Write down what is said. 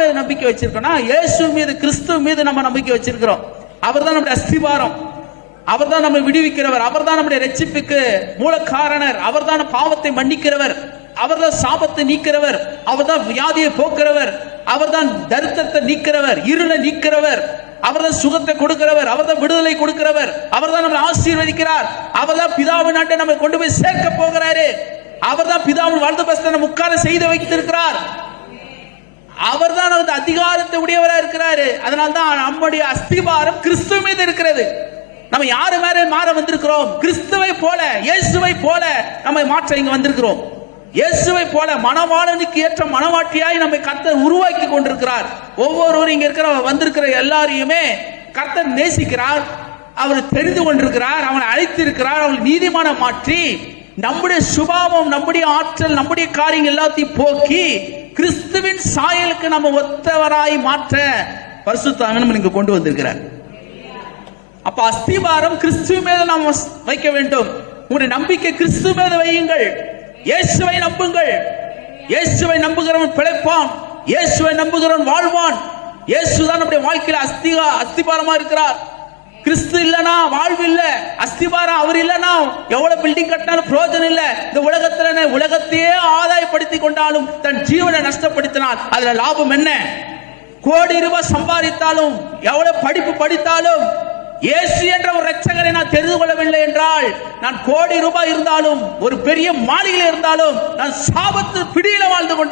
மீது நம்பிக்கை வச்சிருக்கோம்னா இயேசு மீது கிறிஸ்து மீது நம்ம நம்பிக்கை வச்சிருக்கிறோம். அவர் தான் நம்முடைய அஸ்திவாரம். அவர் தான் நம்மை விடுவிக்கிறவர். அவர் தான் நம்முடைய ரட்சிப்புக்கு மூல காரணர் அவர் தான் பாவத்தை மன்னிக்கிறவர். அவர் தான் சாபத்தை நீக்கிறவர். அவர் தான் வியாதியை போக்குறவர். அவர் தான் தரித்திரத்தை நீக்கிறவர். இருளை நீக்கிறவர். அவர் தான் சுகத்தை கொடுக்கிறவர். அவர் தான் விடுதலை கொடுக்கிறவர். அவர் தான் நம்மை ஆசீர்வதிக்கிறார். அவர் தான் பிதாவின் நாட்டை நம்ம கொண்டு போய் சேர்க்க போகிறாரு. அவர் தான் பிதாவின் வாழ்ந்த பசத்தை நம்ம உட்கார செய்து வைத்திருக்கிறார். அவர் தான் அதிகாரத்தை உடையவராக இருக்கிறாரு. அதனால தான் நம்முடைய அஸ்திபாரம் கிறிஸ்துவ மீது இருக்கிறது. நம்ம யாரு மேல மாற வந்திருக்கிறோம்? கிறிஸ்துவை போல இயேசுவை போல நம்மை மாற்ற இங்க வந்திருக்கிறோம். இயேசுவை போல மனவாளனுக்கு ஏற்ற மனவாட்டியாய் நம்மை கர்த்தர் உருவாக்கி கொண்டிருக்கிறார். ஒவ்வொருவரும் இங்க இருக்கிற வந்திருக்கிற எல்லாரையுமே கர்த்தர் நேசிக்கிறார். அவர் தெரிந்து கொண்டிருக்கிறார். அவனை அழைத்திருக்கிறார். அவள் நீதிமான மாற்றி நம்முடைய சுபாவம் நம்முடைய ஆற்றல் நம்முடைய காரியங்கள் எல்லாத்தையும் போக்கி கிறிஸ்துவின் சாயலுக்கு நம்ம ஒத்தவராய் மாற்ற பரிசுத்தாங்க நம்ம இங்க கொண்டு வந்திருக்கிறார். அப்ப அஸ்திவாரம் கிறிஸ்துவ மேல நாம் வைக்க வேண்டும். உங்களுடைய நம்பிக்கை கிறிஸ்துவ மேல வையுங்கள். இயேசுவை நம்புங்கள். இயேசுவை நம்புகிறவன் பிழைப்பான். இயேசுவை நம்புகிறவன் வாழ்வான். இயேசுதான் நம்முடைய வாழ்க்கையில அஸ்திகா அஸ்திபாரமா இருக்கிறார். கிறிஸ்து இல்லனா வாழ்வு இல்ல. அஸ்திபாரம் அவர் இல்லனா எவ்வளவு பில்டிங் கட்டினாலும் கொண்டாலும் தன் ஜீவனை நஷ்டப்படுத்தினால் அதுல லாபம் என்ன? கோடி ரூபாய் சம்பாதித்தாலும் எவ்வளவு படிப்பு படித்தாலும் இயேசு என்ற ஒரு ரட்சகரை நான் தெரிந்து கொள்ளவில்லை என்றால் நான் கோடி ரூபாய் இருந்தாலும் ஒரு பெரிய மாளிகையில் இருந்தாலும் நான் சாபத்து பிடியில வாழ்ந்து கொண்டு